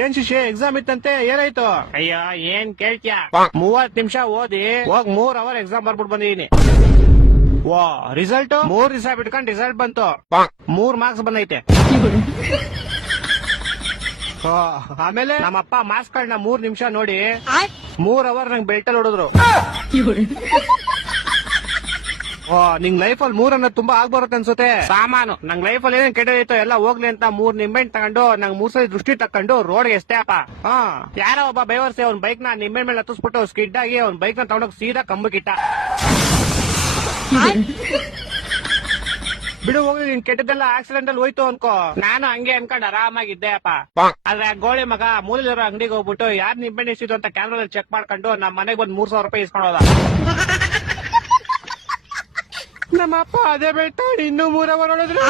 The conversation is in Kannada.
ಏನ್ ಶಿಷ್ಯ ಎಕ್ಸಾಮ್ ಇತ್ತಂತೆ ಏನಾಯ್ತು? ಅಯ್ಯೋ ಏನ್ ಕೇಳ್ತ್ಯಾ, 30 ನಿಮಿಷ ಓದಿ ಹೋಗ್ 3 ಅವರ್ ಎಕ್ಸಾಮ್ ಬರ್ಬಿಟ್ಟು ಬಂದಿದೀನಿ. ವಾ ರಿಸಲ್ಟ್ 3 ದಿವಸ ಬಿಟ್ಕೊಂಡ್ ರಿಸಲ್ಟ್ ಬಂತು, 3 ಮಾರ್ಕ್ಸ್ ಬಂದೈತೆ. ಆಮೇಲೆ ನಮ್ಮಪ್ಪ ಮಾರ್ಕ್ಸ್ ಗಳನ್ನ 3 ನಿಮಿಷ ನೋಡಿ 3 ಅವರ್ ನಂಗೆ ಬೆಲ್ಟಲ್ಲಿ ಹೊಡೆದ್ರು. ನಿಂಗ್ ಲೈಫ್ ಅಲ್ಲಿ 3 ಅನ್ನೋದು ತುಂಬಾ ಆಗ್ಬರುತ್ತೆ ಅನ್ಸುತ್ತೆ. ಸಾಮಾನು ನಂಗ್ ಲೈಫ್ ಅಲ್ಲಿ ಏನೇನ್ ಕೆಟ್ಟದೈತೋ ಎಲ್ಲ ಹೋಗ್ಲಿ ಅಂತ 3 ನಿಂಬೆಹಣ್ಣು ತಗೊಂಡು ನಂಗ್ 3 ಸಲ ದೃಷ್ಟಿ ತಕೊಂಡು ರೋಡ್ಗೆ ಎಷ್ಟೇ ಅಪ್ಪ. ಯಾರೋ ಒಬ್ಬ ಬೇವರ್ಸಿ ಅವ್ನ್ ಬೈಕ್ ನ ನಿಂಬೆಹಣ್ಣು ಮೇಲೆ ಹತ್ತಿಸ್ಬಿಟ್ಟು ಸ್ಕಿಡ್ ಆಗಿ ಅವ್ನ್ ಬೈಕ್ ನ ತಗೊಂಡೋಗಿ ಸೀದಾ ಕಂಬಕ್ಕಿಟ್ಟ. ಬಿಡು ಹೋಗ್ಲಿ, ನಿನ್ ಕೆಟ್ಟದೆಲ್ಲ ಆಕ್ಸಿಡೆಂಟ್ ಅಲ್ಲಿ ಹೋಯ್ತು ಅನ್ಕೋ. ನಾನು ಹಂಗೆ ಅನ್ಕೊಂಡ್ ಆರಾಮಾಗಿದ್ದೆ ಅಪ್ಪ. ಆದ್ರೆ ಗೋಳಿ ಮಗ ಮೂಲದಲ್ಲಿರೋ ಅಂಗಡಿಗೆ ಹೋಗ್ಬಿಟ್ಟು ಯಾರ್ ನಿಂಬೆಹಣ್ಣು ಇಷ್ಟಿತ್ತು ಅಂತ ಕ್ಯಾಮ್ರಾದಲ್ಲಿ ಚೆಕ್ ಮಾಡ್ಕೊಂಡು ನಮ್ ಮನೆಗ್ ಬಂದ್ 3,000 ರೂಪಾಯಿ ಇಸ್ಕೊಂಡೋದ. ನಮ್ಮಪ್ಪ ಅದೇ ಬೆಳ್ತ ಇನ್ನೂ 3 ಅವರ್ ಹೊಡೆದ್ರು.